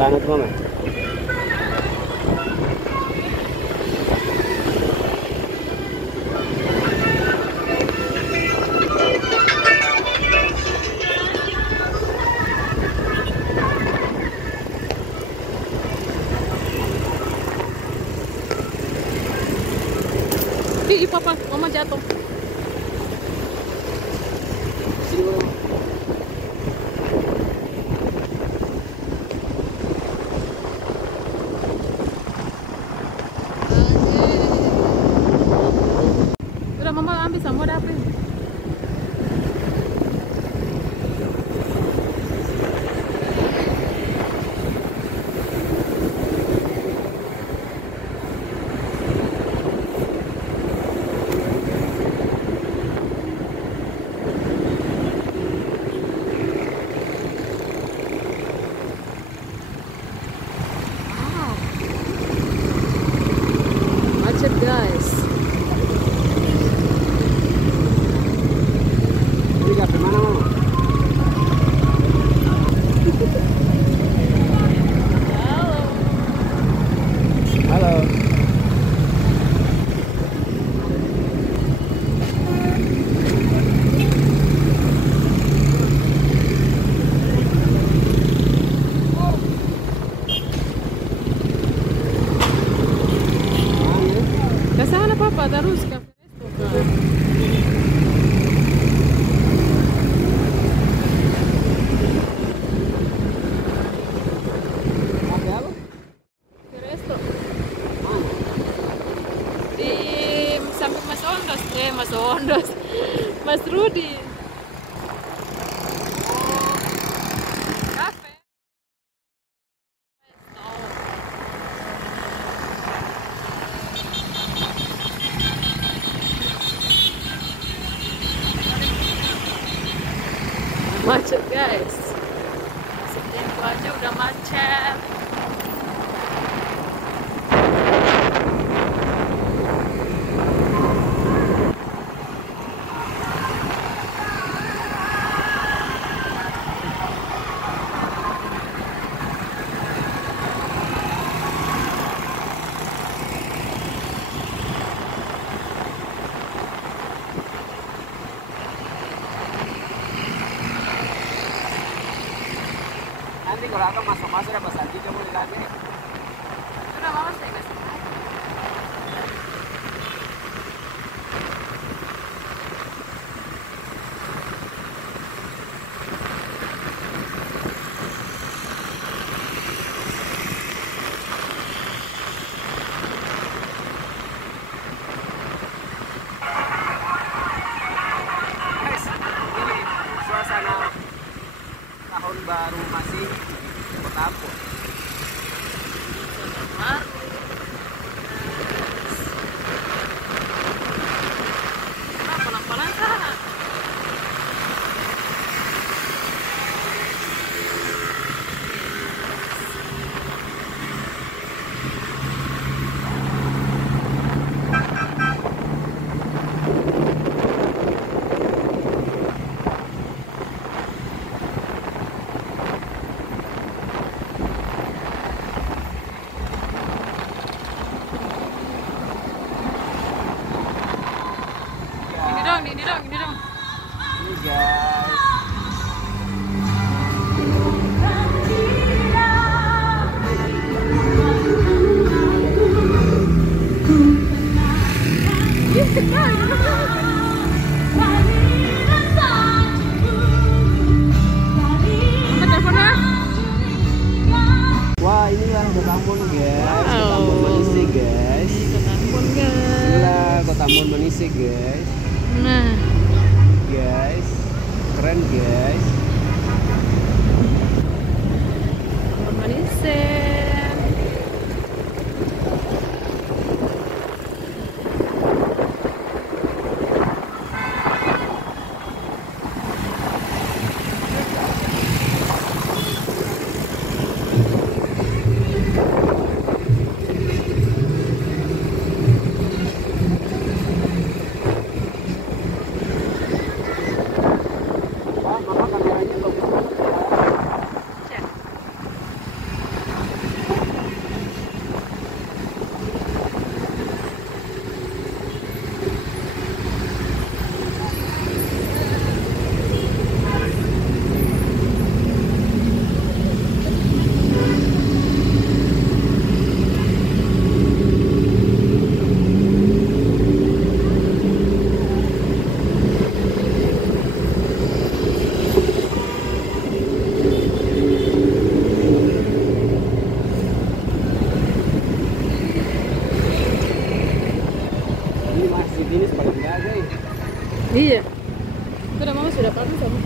banget mama. Ih, papa, mama jatuh. Sini mama. Udah mama ambil semua dapet. Macet guys. Ini kafe mana mama? Halo. Ke sana papa terus ke resto. Kafe apa? Ke resto. Mana? Di samping Mas Ondos, Mas Ondos, Mas Rudi. Kafe. Macet guys. Setempo aja udah macet. Nanti kalau akan masuk-masuk ada pasal kita boleh lagi. Udah mama saya kasih. Guys, ini suasana tahun baru masih Kota Ambon. Pelan-pelan sana. Ini dong. Ini guys. Wah, ini yang Kota Ambon guys. Kota Ambon Manise guys. Kota Ambon guys. Gila, Kota Ambon Manise guys. Nah, Guys, keren guys. Ambon Manise. Mama kamera Iya. Sudah mama sudah kangen sama.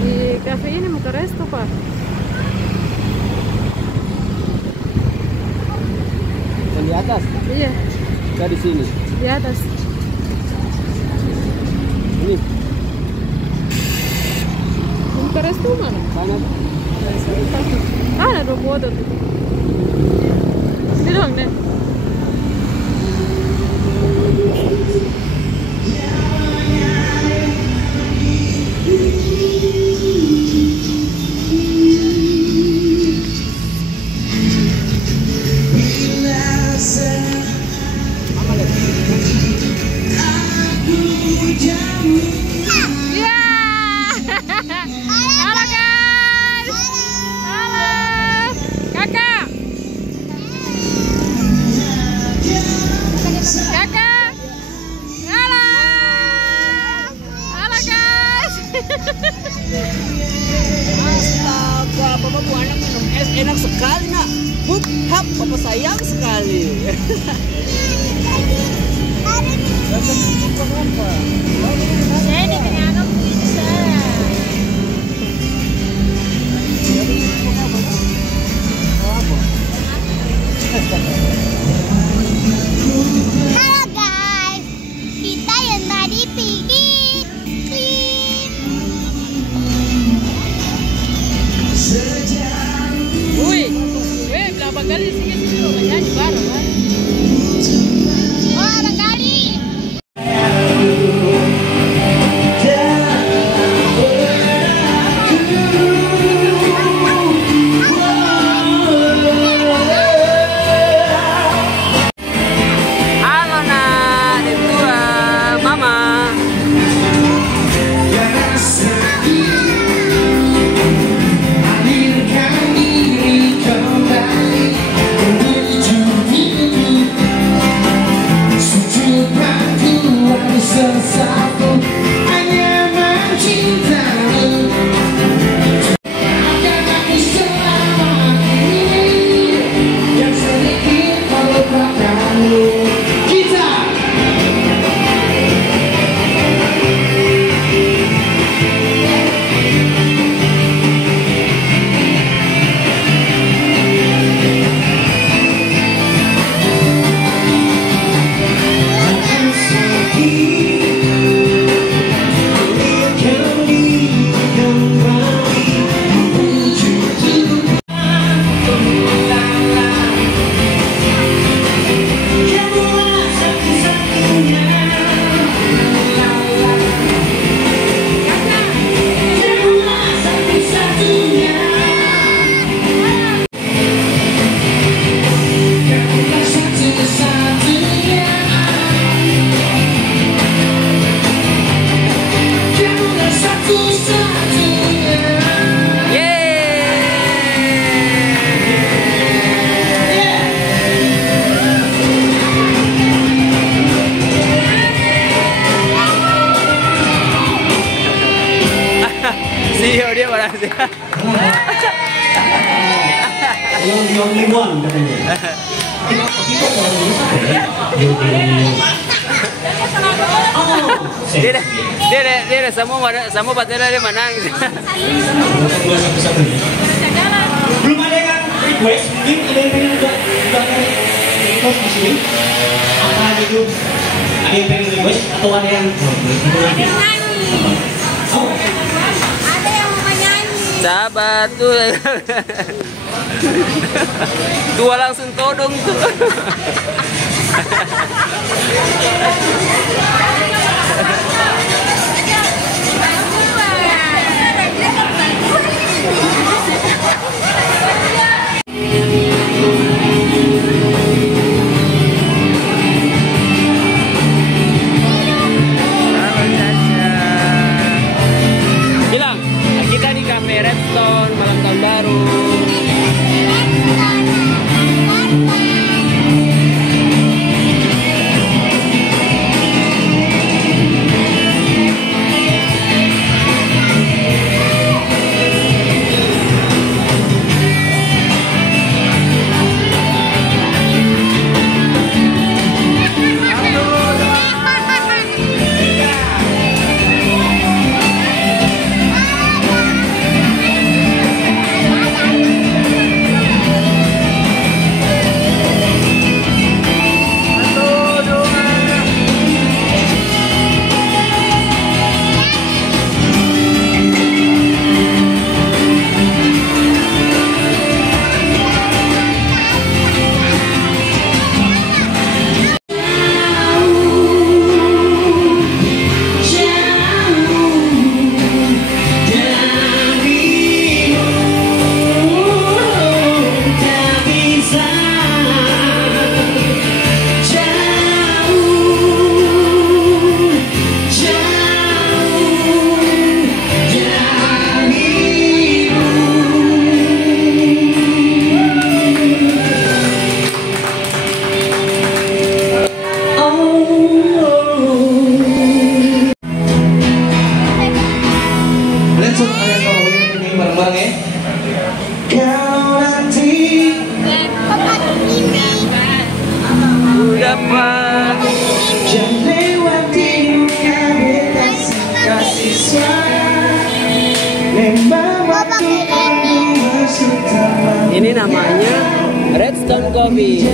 Di kafe ini mau ke resto, Pak. Yang di atas? Iya, Enggak di sini. di atas. Ini Mau ke resto mana? sana. Ada dua motor. Ini doang deh. Ya. Halo guys. Halo. Kakak. Kakak. Halo. Halo guys. Astaga, Papa Bu anak minum es enak sekali, Nak. Hup, hap, Papa sayang sekali. Ini penyakit bisa. Halo guys, kita yang tadi pijit. Wih, berapa kali sini orang nyanyi bareng kan? Oh, abang kali. Halo, Nak. Itu Mama. Sio dia mana sih? The only one katanya. Dia ada semua batera dia menang. Belum ada yang request, mungkin ada yang pengen buat request di sini. Apa gitu? Ada yang pengen request atau ada yang Ada yang mau nyanyi. Sahabat tuh. Dua langsung todong tuh. Bilang, kita di Cafe Redstone malam tahun baru. Oke. Kalau nanti Dapat jangan lewati kasih suara. Memang waktu berdua sudah. ini namanya Redstone Coffee.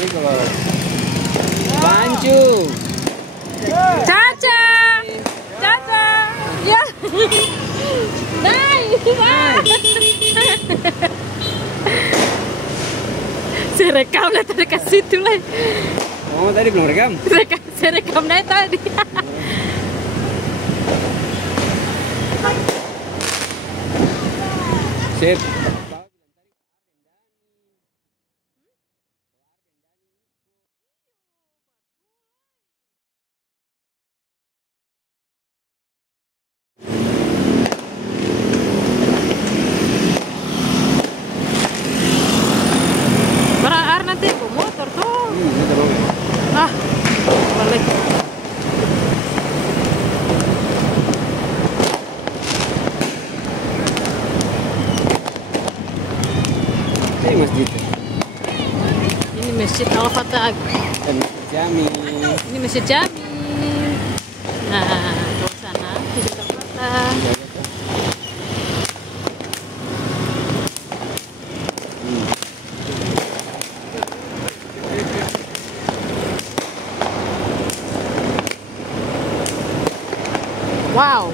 Tadi kalau Bancu. Caca. Caca. Ya. Saya rekam lah tadi ke situ lah. Oh, tadi belum rekam. Saya rekam dari tadi. Sip. Berarti nanti bawa motor tuh. Motor. Ah, balik. Ini masjid. Ini Masjid Al-Fatah. Dan Jami. Ini Masjid Jami. Nah, ke sana Masjid Al-Fatah. Wow.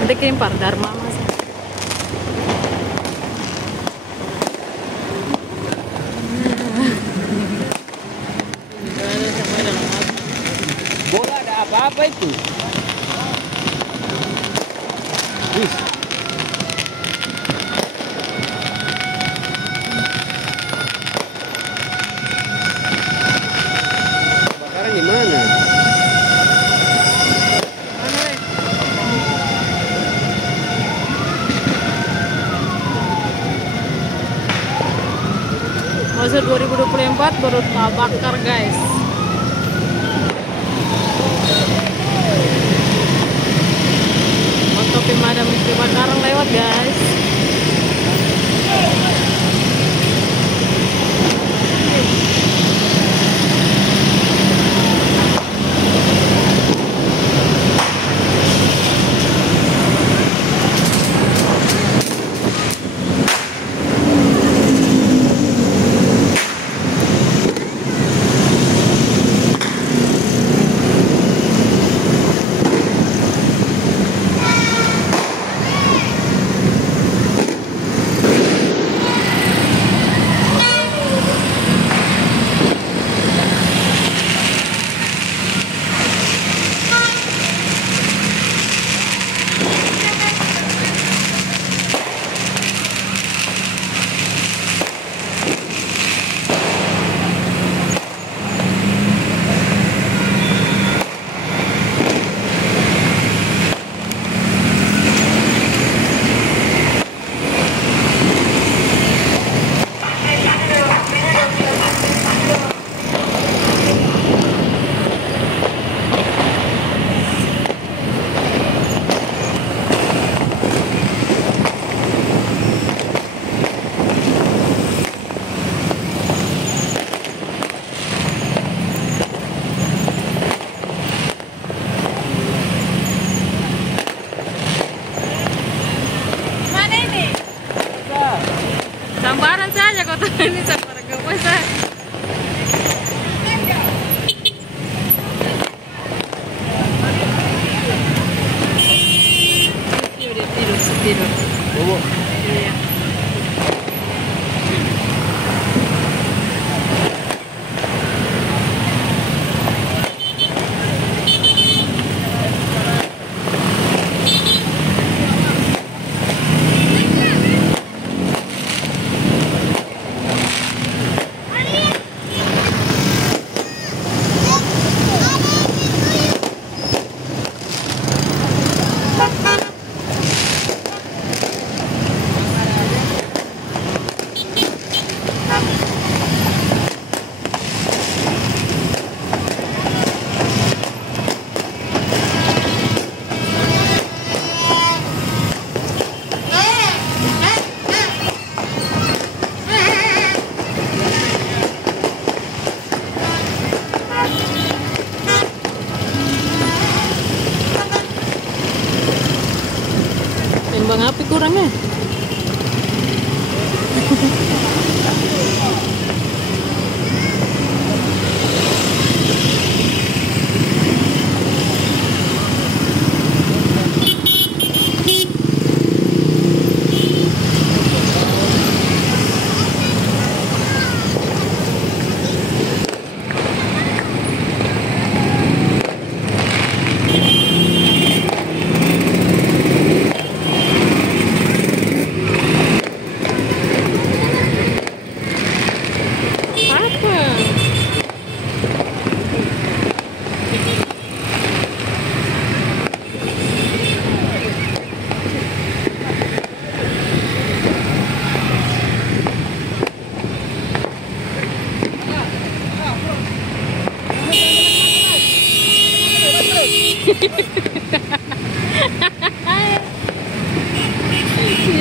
Nanti kirim Pak Dharma Mas. Bola ada apa-apa itu? Wis. Kebakaran di mana? Masa 2024 baru bakar guys. Motor pemadam kebakaran lewat guys. Sambaran saja kota ini sambaran gemes. Tidur. Bobo. Iya. Kembang api kurangnya.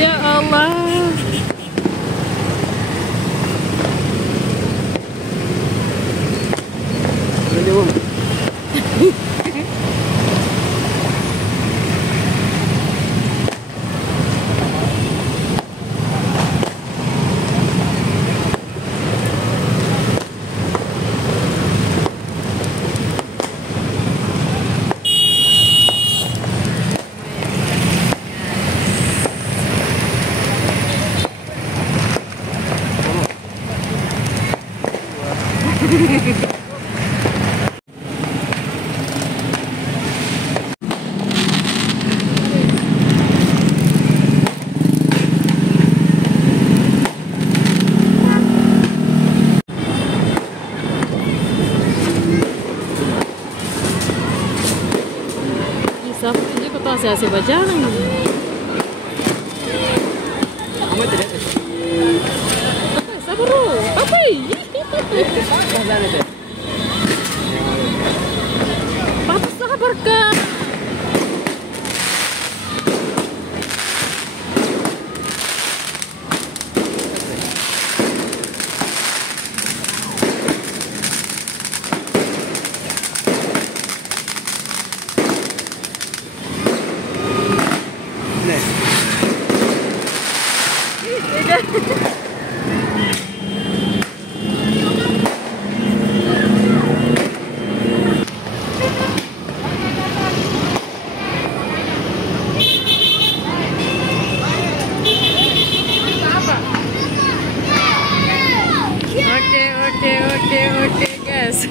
Ya Allah. Sabi ko to sa Azerbaijan. Sabar lo, apa? Patut sabar kan? Oke guys.